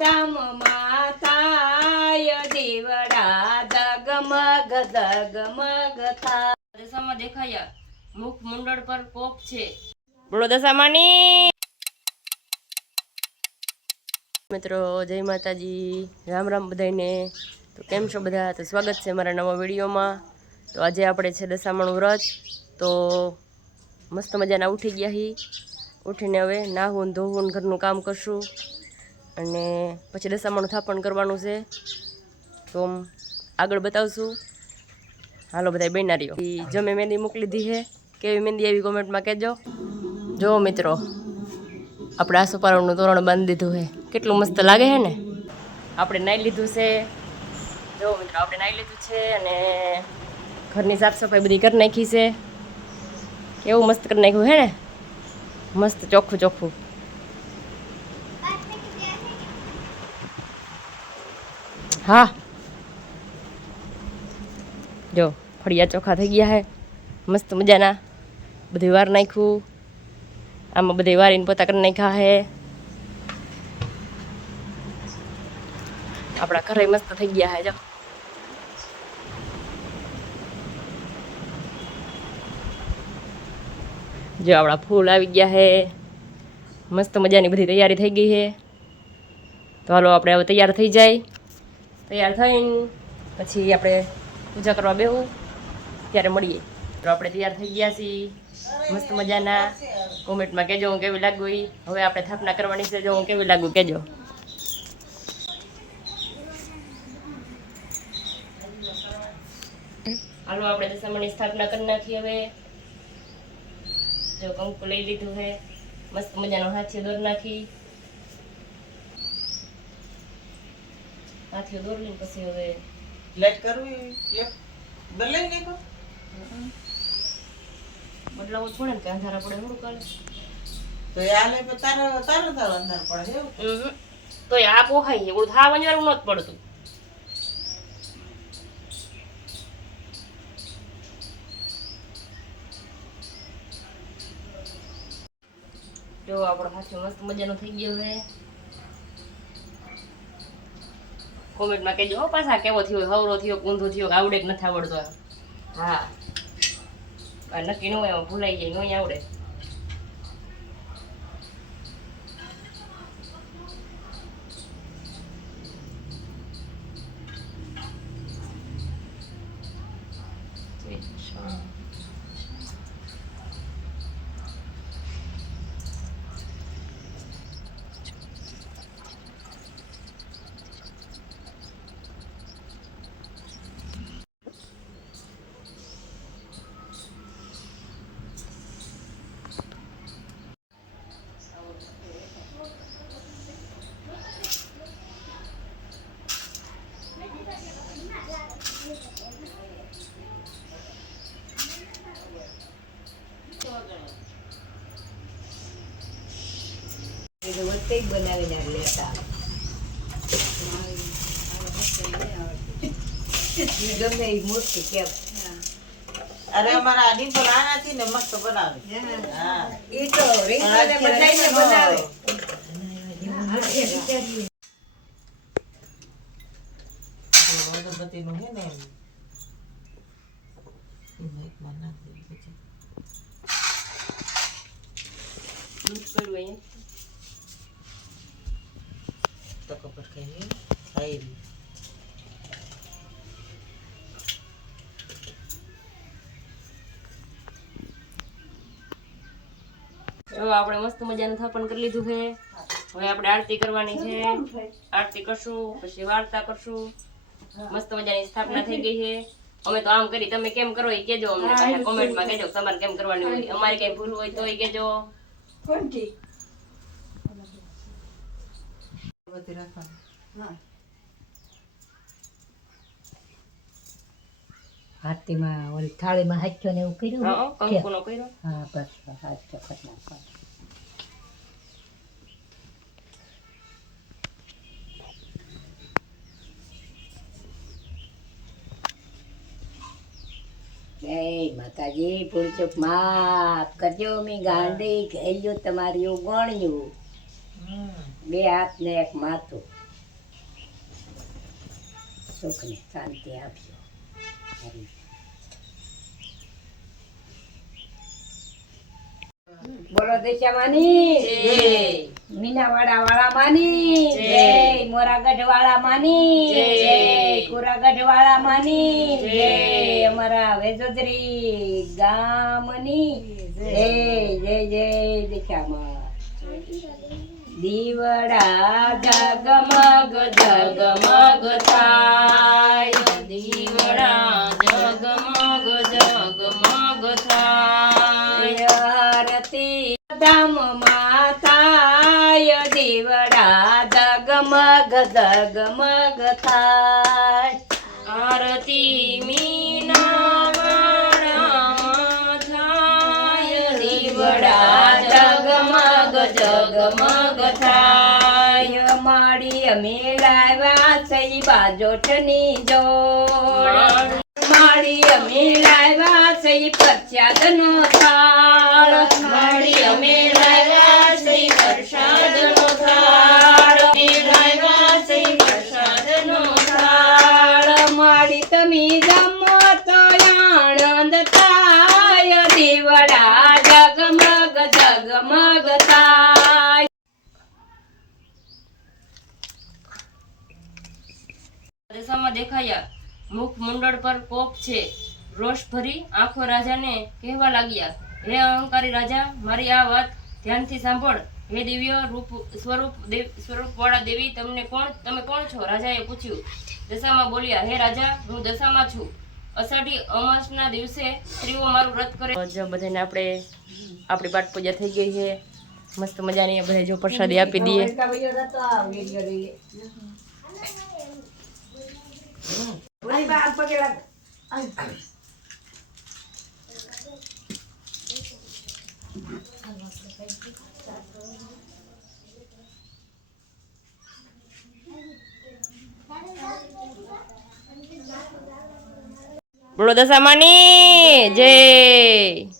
ધામમાં થાય દીવડા દગમગ દગમગ થાય. દશામાં દેખાયા મુખ મંડળ પર કોપ છે. બોલો દશામાની. મિત્રો જય માતાજી, રામ રામ બધાને. તો કેમ છો બધા? તો સ્વાગત છે મારા નવા વિડીયોમાં. તો આજે આપણે છે દશામાનું વ્રત. તો મસ્ત મજાના ઉઠી ગયા હી. ઉઠીને હવે નાહવું ધોવું ઘરનું કામ કરશું અને પછી દશામાનું થાપણ કરવાનું છે. તો આગળ બતાવશું. હાલો બધા બેના રહ્યો. જમે મહેંદી મૂકી લીધી છે. કેવી મહેંદી આવી કોમેન્ટમાં કહેજો. જો મિત્રો આપણે આસોપારાનું તોરણ બાંધી દીધું છે. કેટલું મસ્ત લાગે છે ને. આપણે નાહી લીધું છે. જો મિત્રો આપણે નાહી લીધું છે અને ઘરની સાફ સફાઈ બધી કરી નાખી છે. કેવું મસ્ત કરી નાખ્યું હે ને, મસ્ત ચોખ્ખું ચોખ્ખું. હા જો ફળિયા ચોખ્ખા થઈ ગયા હે મસ્ત મજાના. બધી વાર નાખ્યું. આમાં બધી વારીને પોતા કરી નાખ્યા હે. આપણા ઘરે મસ્ત થઈ ગયા હે. જો આપણા ફૂલ આવી ગયા હે. મસ્ત મજાની બધી તૈયારી થઈ ગઈ છે. તો હાલો આપણે હવે તૈયાર થઈ જાય. તૈયાર થઈને પછી આપણે પૂજા કરવા બેહું ત્યારે મળીએ. તો આપણે તૈયાર થઈ ગયા છીએ મસ્ત મજાના. કોમેન્ટમાં કહેજો હું કેવી લાગુ. હવે આપણે સ્થાપના કરવાની છે. જો હું કેવી લાગુ કહેજો. હાલો આપણે દશામાની સ્થાપના કરી નાખી. હવે જો કંકુ લઈ લીધું છે. મસ્ત મજાનો હાથીઓ દોર નાખી. હાથીઓ દોર લઈને પછી હવે લેટ કરવી. બદલાઈ નાખો. બદલાવું જ પડે ને કે અંધારા પડે થોડું કાલે. તો એ આલે તો તારો અંધાર પડે એવું. તો આ પોખાય એવું થા વંજવારું નથી પડતું. જો આપણો હાથીઓ મસ્ત મજાનો થઈ ગયો છે. કોમેન્ટમાં કહેજો હો પાછા કેવો થયો, હવરો થયો, ઊંધો થયો, આવડે કે નથી આવડતો. હા નક્કી ન હોય, એમાં ભૂલાઈ જાય, નહીં આવડે. બનાવીને લેતા ગમે એ મોટી કેમ. અરે અમારા આડી પર આ નથી ને મસ્ત બનાવે. હા એ તો રીંગણાને બધાયને બનાવે. અગરબત્તીનું હે ને એમાં એક માં નાખી પછી દૂધ પડ્યું અહીંયા તો કપડ ખાઈ ખાઈ આપણે મસ્ત મજાનું થાપણ કરી લીધું છે. હવે આપણે આરતી કરવાની છે. આરતી કરશું પછી વાર્તા કરશું. મસ્ત મજાની સ્થાપના થઈ ગઈ છે. અમે તો આમ કરી, તમે કેમ કરો એ કહેજો અમને. પાછા કોમેન્ટમાં કહેજો તમારે કેમ કરવાની હોય. અમારે કઈ ભૂલ હોય તો એ કહેજો. હાથીમાં ઓલી થાળીમાં હાચ્યો ને એવું કર્યું. હા કંકુનો કર્યો. હા બસ હાચ્યો કરી નાખવાનો. જય માતાજી. ભૂલ ચૂક માફ કરજો. મેં ગાંડી ગયેલું તમારું ગણ્યું. બે હાથ ને એક માથું. સુખ ને શાંતિ આપજો. બોલો દેશામાની જય. મીનાવાડા વાળા માની જય. મોરાગઢ વાળા માની જય. કુરાગઢ વાળા માની જય. અમારા વેજોદરી ગામની જય જય જય દેશામાં. દીવડા જગમગ જગમગ થાય દીવડા જગમગ જગમગ થાય આરતી ધામમાં થાય દીવડા જગમગ જગમગ થાય. આરતી મીના વાડામાં થાય દીવડા જગમગ જગમગ થાય માડી અમે લાવ્યા સહી બાજોઠની જોડ. માડી અમે લાવ્યા સહી પ્રસાદનો થાળ. માડી અમે લાવ્યા સહી પ્રસાદનો થાળ અમે લાવ્યા સહી પ્રસાદનો થાળ માડી તમે જમો તો આનંદ થાય દીવડા જગમગ જગમગ થાય. દશામાં દેખાયા મુખ મંડળ પર કોપ છે. રોષ ભરી આંખો રાજાને કહેવા લાગ્યા, હે અહંકારી રાજા, મારી આ વાત ધ્યાનથી સાંભળ. હે દિવ્ય રૂપ સ્વરૂપવાળા દેવી, તમે કોણ છો? રાજાએ પૂછ્યું. દશામાં બોલ્યા, હે રાજા, હું દશામાં છું. અષાઢી અમાસના દિવસે સ્ત્રીઓ મારું વ્રત કરે. બધાને આપણી પાઠ પૂજા થઈ ગઈ છે. મસ્ત મજાની બધા જો પ્રસાદી આપી દઈએ. બોલો દશામાની જય.